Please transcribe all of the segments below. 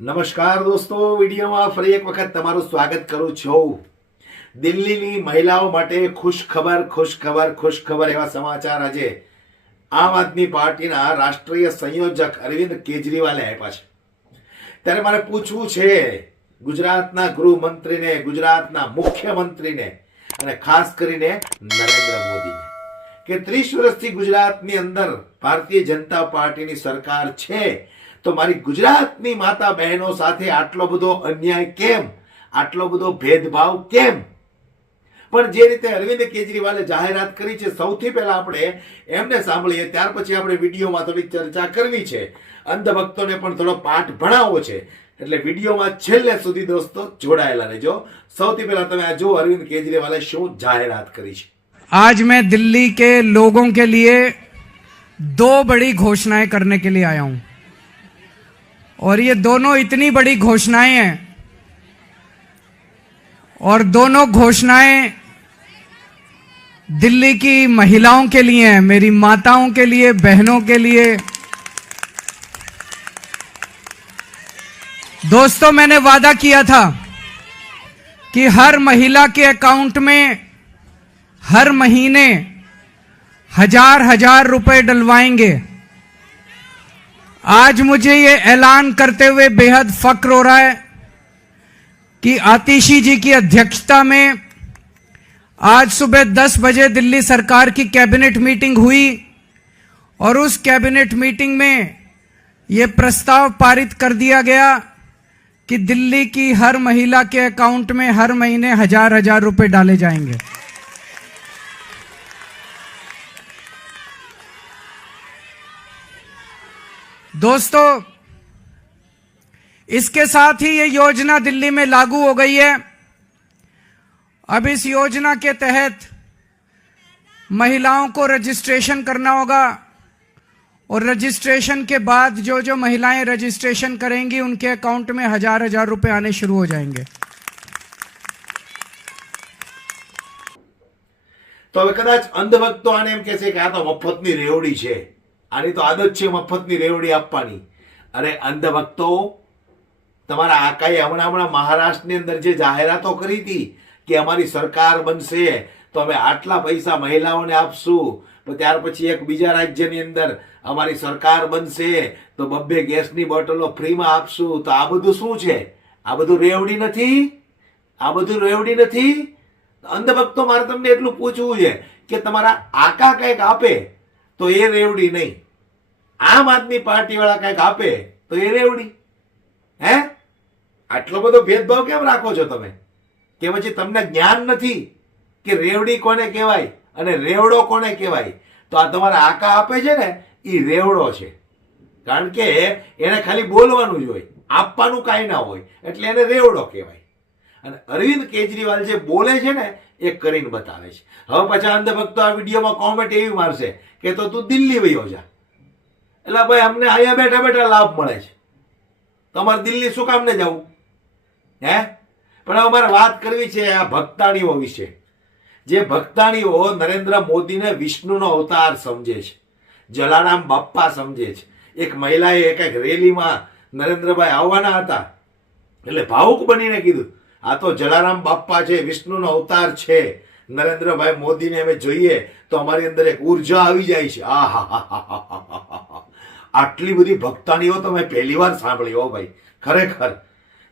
નમસ્કાર દોસ્તો, વિડીયોમાં ફરી એક વખત તમારું સ્વાગત કરું છું. દિલ્હીની મહિલાઓ માટે ખુશખબર ખુશખબર ખુશ ખબર ખુશ ખબર એવા સમાચાર આજે આમ આદમી પાર્ટીના રાષ્ટ્રીય સંયોજક અરવિંદ કેજરીવાલે આપ્યા છે. ત્યારે મારે પૂછવું છે, ગુજરાતના ગૃહમંત્રીને, ગુજરાતના મુખ્યમંત્રીને અને ખાસ કરીને નરેન્દ્ર મોદીને કે ત્રીસ વર્ષથી ગુજરાતની અંદર ભારતીય જનતા પાર્ટીની સરકાર છે તો મારી ગુજરાતની માતા બહેનો સાથે આટલો બધો અન્યાય કેમ આટલો બધો ભેદભાવ કેમ પણ જે રીતે અરવિંદ કેજરીવાલે જાહેરાત કરી છે સૌથી પહેલા આપણે એમને સાંભળીએ ત્યાર પછી આપણે વિડીયોમાં થોડી ચર્ચા કરવી છે અંધભક્તોને પણ થોડો પાઠ ભણાવવો છે એટલે વિડીયોમાં છેલ્લે સુધી દોસ્તો જોડાયેલા રહેજો સૌથી પહેલા તમે આ જો અરવિંદ કેજરીવાલે શું જાહેરાત કરી છે आज मैं दिल्ली के लोगों के लिए दो बड़ी घोषणाएं करने के लिए आया हूं और ये दोनों इतनी बड़ी घोषणाएँ हैं। और दोनों घोषणाएँ दिल्ली की महिलाओं के लिए हैं, मेरी माताओं के लिए, बहनों के लिए। दोस्तों, मैंने वादा किया था कि हर महिला के अकाउंट में हर महीने हज़ार हज़ार रुपए डलवाएँगे। आज मुझे ये ऐलान करते हुए बेहद फक्र हो रहा है कि आतिशी जी की अध्यक्षता में आज सुबह 10 बजे दिल्ली सरकार की कैबिनेट मीटिंग हुई और उस कैबिनेट मीटिंग में ये प्रस्ताव पारित कर दिया गया कि दिल्ली की हर महिला के अकाउंट में हर महीने हज़ार हज़ार रुपए डाले जाएँगे। दोस्तों इसके साथ ही ये योजना दिल्ली में लागू हो गई है अब इस योजना के तहत महिलाओं को रजिस्ट्रेशन करना होगा और रजिस्ट्रेशन के बाद जो जो महिलाएं रजिस्ट्रेशन करेंगी उनके अकाउंट में हजार हजार रुपए आने शुरू हो जाएंगे તો હવે કદાચ અંધભક્તો આને એમ કહેશે કે આ તો મફતની રેવડી છે આની તો આદત છે મફતની રેવડી આપવાની. અરે અંધભક્તો, તમારા આકાએ હમણાં હમણાં મહારાષ્ટ્રની અંદર જે જાહેરાતો કરી હતી કે અમારી સરકાર બનશે, તો અમે આટલા પૈસા મહિલાઓને આપશું ત્યાર પછી એક બીજા રાજ્યની અંદર અમારી સરકાર બનશે, તો બબ્બે ગેસની બોટલો ફ્રીમાં આપશું, તો આ બધું શું છે? આ બધું રેવડી નથી? આ બધું રેવડી નથી? અંધભક્તો મારે તમને એટલું પૂછવું છે કે તમારા આકા કંઈક આપે, તો એ રેવડી નહીં. આમ આદમી પાર્ટી વાળા કંઈક આપે તો એ રેવડી. હે? આટલો બધો ભેદભાવ કેમ રાખો છો તમે? કે પછી તમને જ્ઞાન નથી કે રેવડી કોને કહેવાય અને રેવડો કોને કહેવાય? તો આ તમારા આકા આપે છે ને એ રેવડો છે. કારણ કે એને ખાલી બોલવાનું જ હોય, આપવાનું કાંઈ ના હોય, એટલે એને રેવડો કહેવાય. અને અરવિંદ કેજરીવાલ જે બોલે છે ને, એ કરીને બતાવે છે. હવે પાછા અંધભક્તો આ વિડીયોમાં કોમેન્ટ એવી મારશે કે તો તું દિલ્હી વયો જા. એટલે ભાઈ અમને અહીંયા બેઠા બેઠા લાભ મળે છે. તમારે દિલ્હી શું કામ ને જવું? હે? પણ અમારે વાત કરવી છે આ ભક્તાણીઓ વિશે. જે ભક્તાણીઓ નરેન્દ્ર મોદીને વિષ્ણુનો અવતાર સમજે છે. જલારામ બાપ્પા સમજે છે. એક મહિલાએ કંઈક રેલીમાં નરેન્દ્રભાઈ આવવાના હતા. એટલે ભાવુક બનીને કીધું, આ તો જલારામ બાપ્પા છે, વિષ્ણુનો અવતાર છે. નરેન્દ્રભાઈ મોદીને અમે જોઈએ તો અમારી અંદર એક ઊર્જા આવી જાય છે. આ હા હા હા હા હા. આટલી બધી ભક્તાણીઓ તમે પહેલીવાર પહેલી વાર સાંભળી હો ભાઈ. ખરેખર.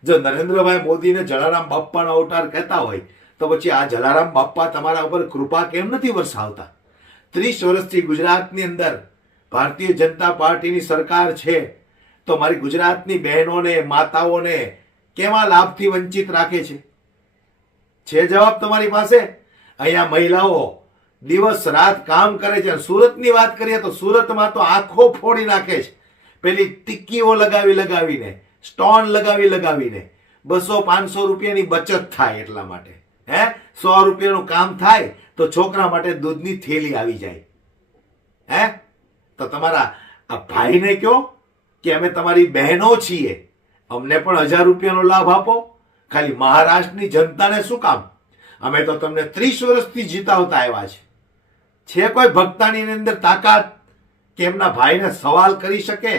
જો નરેન્દ્રભાઈ મોદીને જલારામ બાપ્પાનો અવતાર કહેતા હોય, તો પછી આ જલારામ બાપ્પા તમારા ઉપર કૃપા કેમ નથી વરસાવતા? ત્રીસ વર્ષથી ગુજરાતની અંદર ભારતીય જનતા પાર્ટીની સરકાર છે, તો મારી ગુજરાતની બહેનોને, માતાઓને કેવા લાભથી વંચિત રાખે છે? છે જવાબ તમારી પાસે? અહીંયા મહિલાઓ દિવસ રાત કામ કરે છે સુરતની વાત કરીએ તો સુરતમાં તો આંખો ફોડી નાખે છે. પેલી ટિક્કીઓ લગાવી લગાવીને, સ્ટોન લગાવી લગાવીને બસો પાંચસો રૂપિયાની બચત થાય એટલા માટે. હે? સો રૂપિયાનું કામ થાય તો છોકરા માટે દૂધની થેલી આવી જાય. હે? તો તમારા આ ભાઈને કહો કે અમે તમારી બહેનો છીએ. અમને પણ હજાર રૂપિયાનો લાભ આપો. ખાલી મહારાષ્ટ્રની જનતાને શું કામ? અમે તો તમને ત્રીસ વર્ષથી જીતાવતા આવ્યા છે છે કોઈ ભક્તાની અંદર તાકાત કે એમના ભાઈને સવાલ કરી શકે?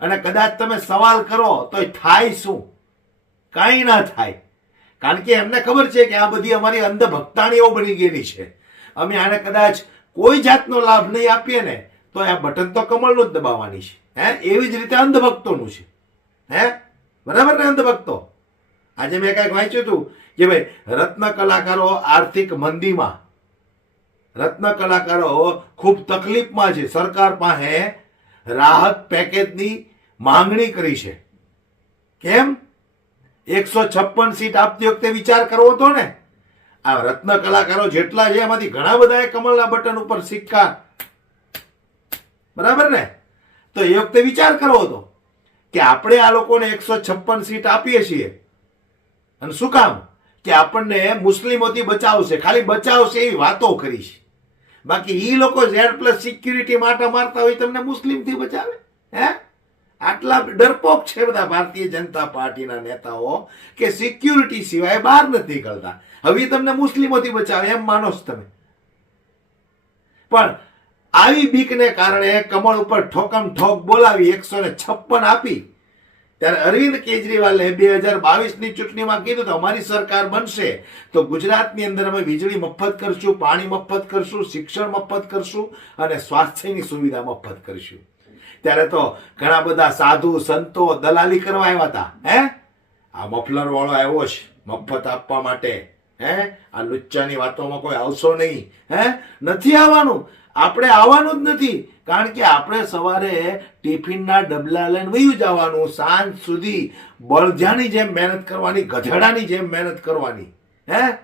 અને કદાચ તમે સવાલ કરો તો થાય શું? કાંઈ ના થાય. કારણ કે એમને ખબર છે કે આ બધી અમારી અંધભક્તાણીઓ બની ગયેલી છે. અમે આને કદાચ કોઈ જાતનો લાભ નહીં આપીએ ને, તો આ બટન તો કમળનું જ દબાવવાની છે. હે? એવી જ રીતે અંધભક્તોનું છે. હે? બરાબર ને અંધભક્તો? આજે મેં કાંઈક વાંચ્યું હતું કે ભાઈ, રત્ન કલાકારો આર્થિક મંદીમાં રત્ન કલાકારો, ખૂબ તકલીફમાં છે. સરકાર પાસે રાહત પેકેજની માંગણી કરી છે. કેમ? એકસો છપ્પન સીટ આપતી વખતે વિચાર કરવો હતો ને? આ રત્ન કલાકારો જેટલા છે, એમાંથી ઘણા બધાએ કમલના બટન ઉપર સિક્કા. બરાબર ને? તો એ વખતે વિચાર કરવો હતો કે આપણે આ લોકોને એકસો છપ્પન સીટ આપીએ છીએ. અને શું કામ? કે આપણને મુસ્લિમોથી બચાવશે. ખાલી બચાવશે એવી વાતો કરી છે બાકી એ લોકો ઝેડ પ્લસ સિક્યુરિટી માટે મારતા હોય તમને મુસ્લિમથી બચાવે, હે? આટલા ડરપોક છે બધા ભારતીય જનતા પાર્ટીના નેતાઓ કે સિક્યુરિટી સિવાય બહાર નથી કરતા હવે તમને મુસ્લિમોથી બચાવે, એમ માનો છો તમે. પણ આવી બીકને કારણે કમળ ઉપર ઠોકમ ઠોક બોલાવી એકસો ને છપ્પન આપી ત્યારે અરવિંદ કેજરીવાલે બે હજાર બાવીસની ચૂંટણીમાં કીધું અમારી સરકાર બનશે. તો ગુજરાતની અંદર અમે વીજળી મફત કરશું, પાણી મફત કરશું, શિક્ષણ મફત કરશું અને સ્વાસ્થ્યની સુવિધા મફત કરશું. ત્યારે તો ઘણા બધા સાધુ, સંતો, દલાલી કરવા આવ્યા હતા, હે? આ મફલર વાળો આવ્યો છે મફત આપવા માટે, હે? આ લુચ્ચાની વાતોમાં કોઈ આવશો નહીં, હે? નથી આવવાનું. આપણે આવવાનું જ નથી. કારણ કે આપણે સવારે ટિફિનના ડબલા લઈને વયું જવાનું, સાંજ સુધી બળજાની જેમ મહેનત કરવાની, ગધેડાની જેમ મહેનત કરવાની. હે?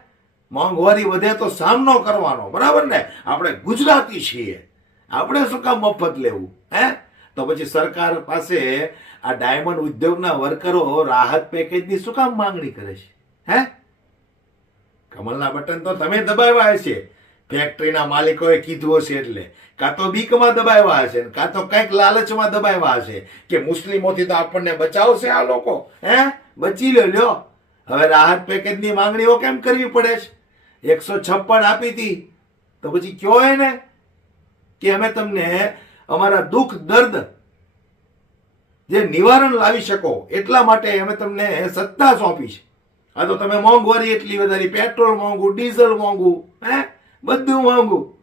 મોંઘવારી વધે તો સામનો કરવાનો. બરાબર ને? આપણે ગુજરાતી છીએ. આપણે શું કામ મફત લેવું? હે? તો પછી સરકાર પાસે આ ડાયમંડ ઉદ્યોગના વર્કરો રાહત પેકેજની શું કામ માંગણી કરે છે? હે? કમલના બટન તો તમે દબાવ્યા હશે. ફેક્ટરીના માલિકોએ કીધું હશે એટલે. કાં તો બીકમાં દબાવ્યા હશે કાં તો કંઈક લાલચમાં દબાવ્યા હશે કે મુસ્લિમોથી તો આપણને બચાવશે આ લોકો. હે? બચી લ્યો લ્યો. હવે રાહત પેકેજની માંગણીઓ કેમ કરવી પડે છે? એકસો છપ્પન આપી હતી. તો પછી કયો એને? કે અમે તમને અમારા દુઃખ, દર્દ જે નિવારણ લાવી શકો એટલા માટે અમે તમને સત્તા સોંપી છે. આ તો તમે મોંઘવારી એટલી વધારી, પેટ્રોલ મોંઘું, ડીઝલ મોંઘું, હે? બધું માંગુ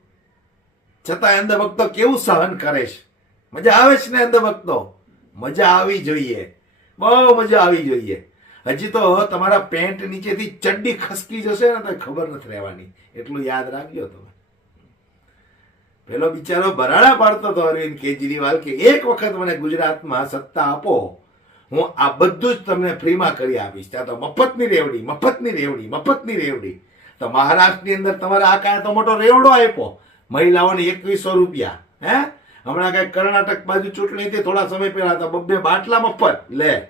છતાં અંધભક્તો કેવું સહન કરે છે? મજા આવે છે ને અંધભક્તો? મજા આવી જોઈએ. બહુ મજા આવી જોઈએ. હજી તો તમારા પેન્ટ નીચેથી ચડ્ડી ખસકી જશે ને તો ખબર નથી રહેવાની. એટલું યાદ રાખજો તમે. પેલો બિચારો ભરાડા પાડતો હતો અરવિંદ કેજરીવાલ કે એક વખત મને ગુજરાતમાં સત્તા આપો. હું આ બધું જ તમને ફ્રીમાં કરી આપીશ. ત્યાં તો મફતની રેવડી મફતની રેવડી મફતની રેવડી. તો મહારાષ્ટ્રની અંદર તમારે આ કાંઈ તો મોટો રેવડો આપ્યો. મહિલાઓને એકવીસો રૂપિયા. હે? હમણાં કઈ કર્ણાટક બાજુ ચૂંટણી હતી, થોડા સમય પહેલા તો બબ્બે બાટલા મફત. લે.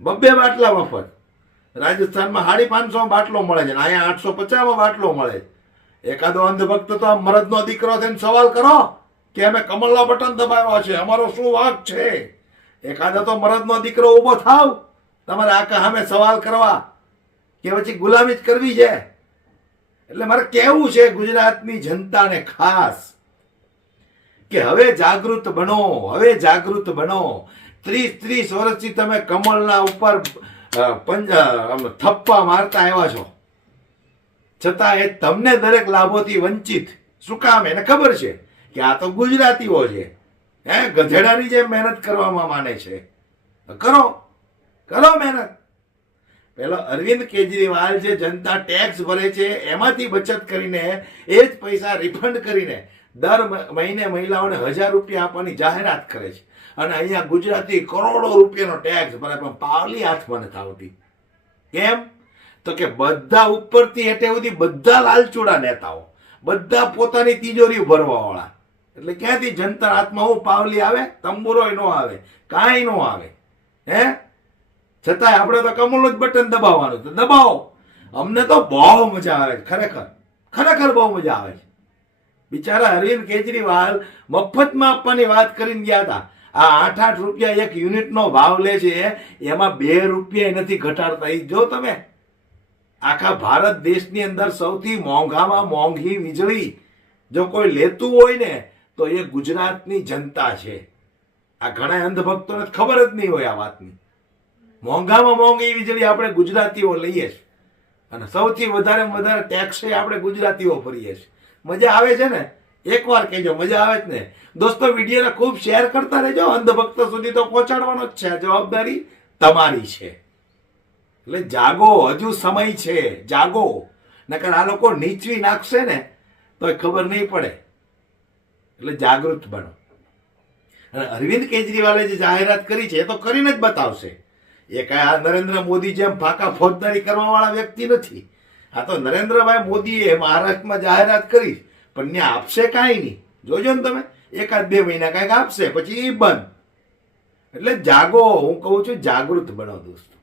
બબ્બે બાટલા મફત. રાજસ્થાનમાં સાડી પાંચસો બાટલો મળે છે અહીંયા આઠસો પચાસમાં બાટલો મળે છે. એકાદો અંધભક્ત તો આ મરદનો દીકરો થઈને સવાલ કરો, કે અમે કમળના બટન દબાવ્યો છે? અમારો શું વાંક છે? એકાદો તો મરદનો દીકરો ઊભો થાવ. તમારે આકા સામે સવાલ કરવા. કે પછી ગુલામી જ કરવી છે? એટલે મારે કહેવું છે ગુજરાતની જનતાને ખાસ કે હવે જાગૃત બનો, હવે જાગૃત બનો. ત્રીસ ત્રીસ વર્ષથી તમે કમળના ઉપર થપ્પા મારતા આવ્યા છો. છતાં એ તમને દરેક લાભોથી વંચિત. શું કામ? એને ખબર છે કે આ તો ગુજરાતીઓ છે. હે, ગધેડાની જેમ મહેનત કરવામાં માને છે. કરો કરો મહેનત. પેલો અરવિંદ કેજરીવાલ જે જનતા ટેક્સ ભરે છે, એમાંથી બચત કરીને એ જ પૈસા રિફંડ કરીને દર મહિને મહિલાઓને હજાર રૂપિયા આપવાની જાહેરાત કરે છે. અને અહીંયા ગુજરાતી કરોડો રૂપિયાનો ટેક્સ ભરે, પણ પાવલી હાથમાં નથી આવતી કેમ? તો કે બધા ઉપરથી હેઠે સુધી બધા લાલચૂડા નેતાઓ, બધા પોતાની તિજોરી ભરવાવાળા. એટલે ક્યાંથી જનતા હાથમાં હું પાવલી આવે? તંબુરોય ન આવે, કાંઈ ન આવે. હે? છતાંય આપણે તો કમળનું જ બટન દબાવવાનું તો દબાવો. અમને તો બહુ મજા આવે છે, ખરેખર. ખરેખર બહુ મજા આવે છે. બિચારા અરવિંદ કેજરીવાલ મફતમાં આપવાની વાત કરીને ગયા હતા. આ આઠ આઠ રૂપિયા એક યુનિટનો ભાવ લે છે. એમાં બે રૂપિયા નથી ઘટાડતા. એ જો તમે આખા ભારત દેશની અંદર સૌથી મોંઘામાં મોંઘી વીજળી જો કોઈ લેતું હોય ને તો એ ગુજરાતની જનતા છે. આ ઘણા અંધભક્તોને ખબર જ નહીં હોય આ વાતની. મોંઘામાં મોંઘી વીજળી આપણે ગુજરાતીઓ લઈએ છીએ. અને સૌથી વધારે વધારે ટેક્સ આપણે ગુજરાતીઓ ભરીએ છીએ. મજા આવે છે ને? એકવાર કહેજો, મજા આવે જ ને? દોસ્તો, વિડીયોને ખૂબ શેર કરતા રહેજો. અંધભક્તો સુધી તો પહોંચાડવાનો જ છે. જવાબદારી તમારી છે. એટલે જાગો, હજુ સમય છે. જાગો. નકર આ લોકો નીચવી નાખશે ને તો ખબર નહીં પડે. એટલે જાગૃત બનો. અને અરવિંદ કેજરીવાલે જે જાહેરાત કરી છે, એ તો કરીને જ બતાવશે. એ કાંઈ આ નરેન્દ્ર મોદી જેમ ફાકા ફોજદારી કરવા વાળા વ્યક્તિ નથી. આ તો નરેન્દ્રભાઈ મોદીએ મહારાષ્ટ્રમાં જાહેરાત કરી, પણ ત્યાં આપશે કાંઈ નહીં. જોજો ને તમે, એકાદ બે મહિના કાંઈક આપશે, પછી એ બંધ. એટલે જાગો, હું કહું છું જાગૃત બનો દોસ્તો.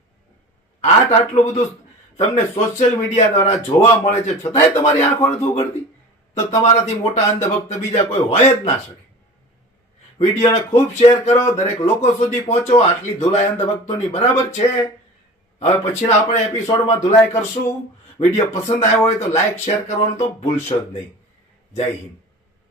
આટ આટલું બધું તમને સોશિયલ મીડિયા દ્વારા જોવા મળે છે, છતાંય તમારી આંખો નથી ઉગડતી તો તમારાથી મોટા અંધભક્ત બીજા કોઈ હોય જ ના શકે. વિડીયોને ખૂબ શેર કરો, દરેક લોકો સુધી પહોંચો. આટલી ધુલાઈ અંધભક્તોની બરાબર છે. હવે પછીના આપણે એપિસોડમાં ધુલાઈ કરશું. વીડિયો પસંદ આવ્યો હોય તો લાઈક, શેર કરવાનું તો ભૂલશો જ નહીં. જય હિન્દ.